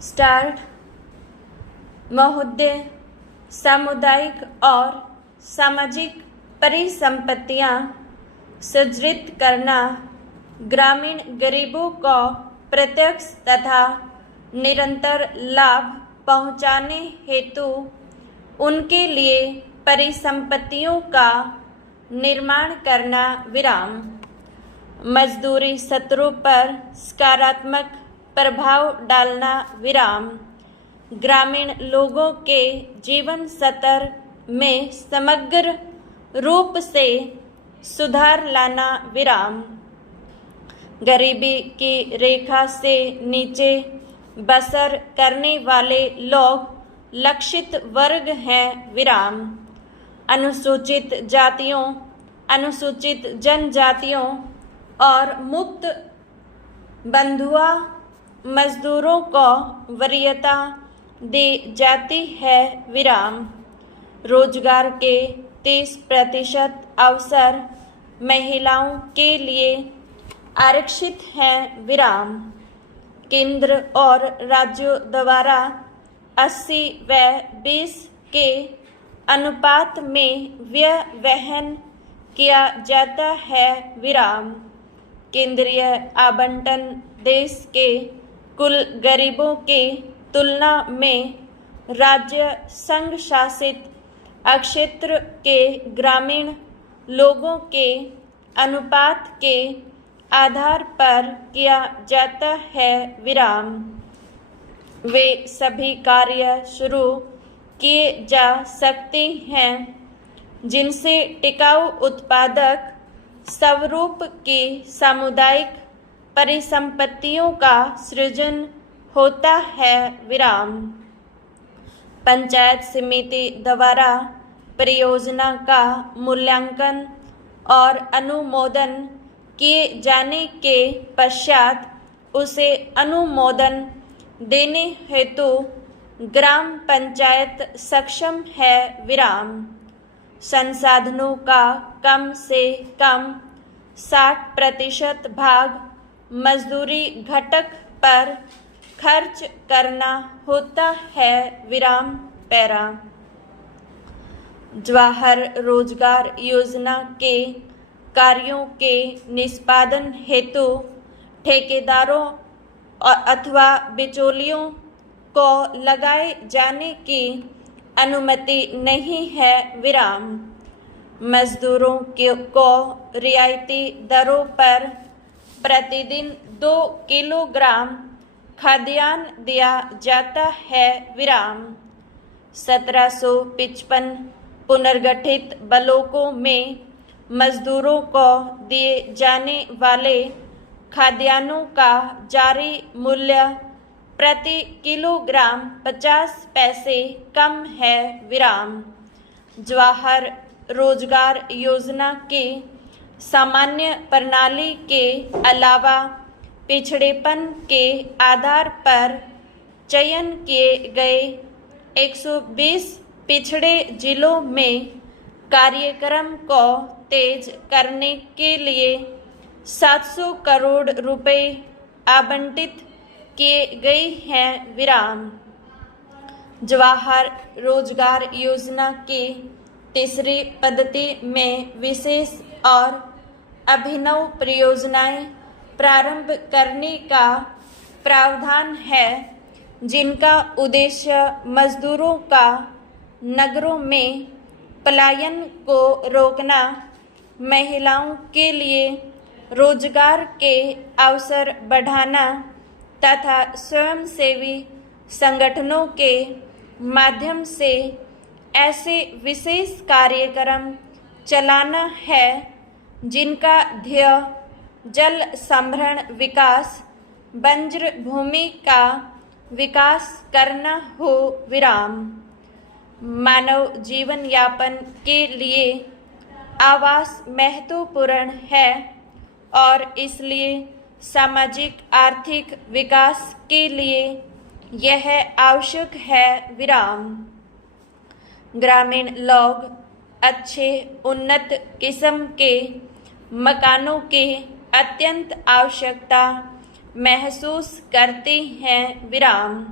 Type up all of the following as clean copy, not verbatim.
Start. महोदय, सामुदायिक और सामाजिक परिसंपत्तियां सृजित करना ग्रामीण गरीबों को प्रत्यक्ष तथा निरंतर लाभ पहुंचाने हेतु उनके लिए परिसंपत्तियों का निर्माण करना। विराम। मजदूरी शत्रु पर सकारात्मक प्रभाव डालना। विराम। ग्रामीण लोगों के जीवन स्तर में समग्र रूप से सुधार लाना। विराम। गरीबी की रेखा से नीचे बसर करने वाले लोग लक्षित वर्ग हैं। विराम। अनुसूचित जातियों, अनुसूचित जनजातियों और मुक्त बंधुआ मजदूरों को वरीयता दी जाती है। विराम। रोजगार के 30% अवसर महिलाओं के लिए आरक्षित हैं। विराम। केंद्र और राज्यों द्वारा 80 व 20 के अनुपात में व्यय वहन किया जाता है। विराम। केंद्रीय आवंटन देश के कुल गरीबों के तुलना में राज्य संघ शासित क्षेत्र के ग्रामीण लोगों के अनुपात के आधार पर किया जाता है। विराम। वे सभी कार्य शुरू किए जा सकते हैं जिनसे टिकाऊ उत्पादक स्वरूप की सामुदायिक परिसंपत्तियों का सृजन होता है। विराम। पंचायत समिति द्वारा परियोजना का मूल्यांकन और अनुमोदन किए जाने के पश्चात उसे अनुमोदन देने हेतु ग्राम पंचायत सक्षम है। विराम। संसाधनों का कम से कम 60% भाग मजदूरी घटक पर खर्च करना होता है। विराम। पैरा। जवाहर रोजगार योजना के कार्यों के निष्पादन हेतु ठेकेदारों अथवा बिचौलियों को लगाए जाने की अनुमति नहीं है। विराम। मजदूरों को रियायती दरों पर प्रतिदिन 2 किलोग्राम खाद्यान्न दिया जाता है। विराम। 1755 पुनर्गठित ब्लॉकों में मजदूरों को दिए जाने वाले खाद्यान्नों का जारी मूल्य प्रति किलोग्राम 50 पैसे कम है। विराम। जवाहर रोजगार योजना की सामान्य प्रणाली के अलावा पिछड़ेपन के आधार पर चयन किए गए 120 पिछड़े जिलों में कार्यक्रम को तेज करने के लिए 700 करोड़ रुपए आवंटित किए गए हैं। विराम। जवाहर रोजगार योजना की तीसरी पद्धति में विशेष और अभिनव परियोजनाएं प्रारंभ करने का प्रावधान है जिनका उद्देश्य मजदूरों का नगरों में पलायन को रोकना, महिलाओं के लिए रोजगार के अवसर बढ़ाना तथा स्वयंसेवी संगठनों के माध्यम से ऐसे विशेष कार्यक्रम चलाना है जिनका ध्येय जल संभरण विकास, बंजर भूमि का विकास करना हो। विराम। मानव जीवन यापन के लिए आवास महत्वपूर्ण है और इसलिए सामाजिक आर्थिक विकास के लिए यह आवश्यक है। विराम। ग्रामीण लोग अच्छे उन्नत किस्म के मकानों की अत्यंत आवश्यकता महसूस करते हैं विराम।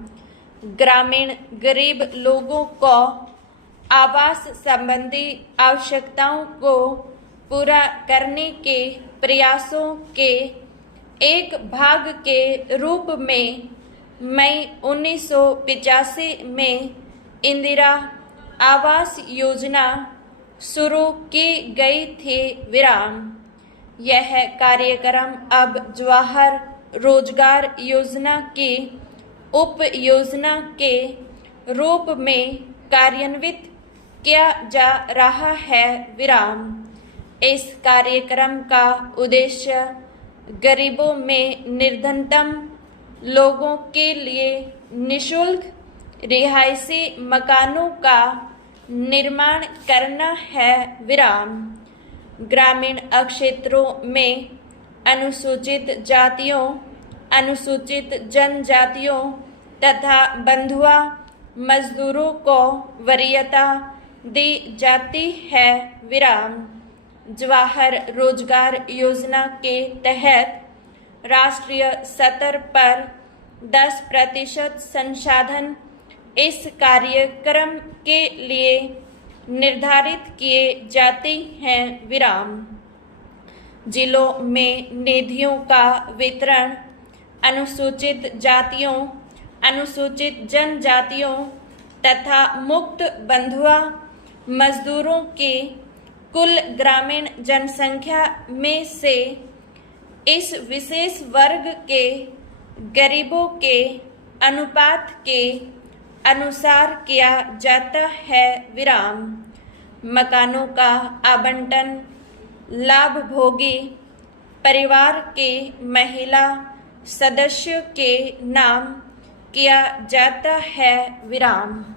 ग्रामीण गरीब लोगों को आवास संबंधी आवश्यकताओं को पूरा करने के प्रयासों के एक भाग के रूप में मई 1985 में इंदिरा आवास योजना शुरू की गई थी विराम। यह कार्यक्रम अब जवाहर रोजगार योजना की उप योजना के रूप में कार्यान्वित किया जा रहा है विराम। इस कार्यक्रम का उद्देश्य गरीबों में निर्धनतम लोगों के लिए निःशुल्क रिहायशी मकानों का निर्माण करना है विराम। ग्रामीण क्षेत्रों में अनुसूचित जातियों, अनुसूचित जनजातियों तथा बंधुआ मजदूरों को वरीयता दी जाती है विराम। जवाहर रोजगार योजना के तहत राष्ट्रीय स्तर पर 10% संसाधन इस कार्यक्रम के लिए निर्धारित किए जाते हैं विराम। जिलों में निधियों का वितरण अनुसूचित जातियों, अनुसूचित जनजातियों तथा मुक्त बंधुआ मजदूरों की कुल ग्रामीण जनसंख्या में से इस विशेष वर्ग के गरीबों के अनुपात के अनुसार किया जाता है विराम। मकानों का आवंटन लाभभोगी परिवार के महिला सदस्य के नाम किया जाता है विराम।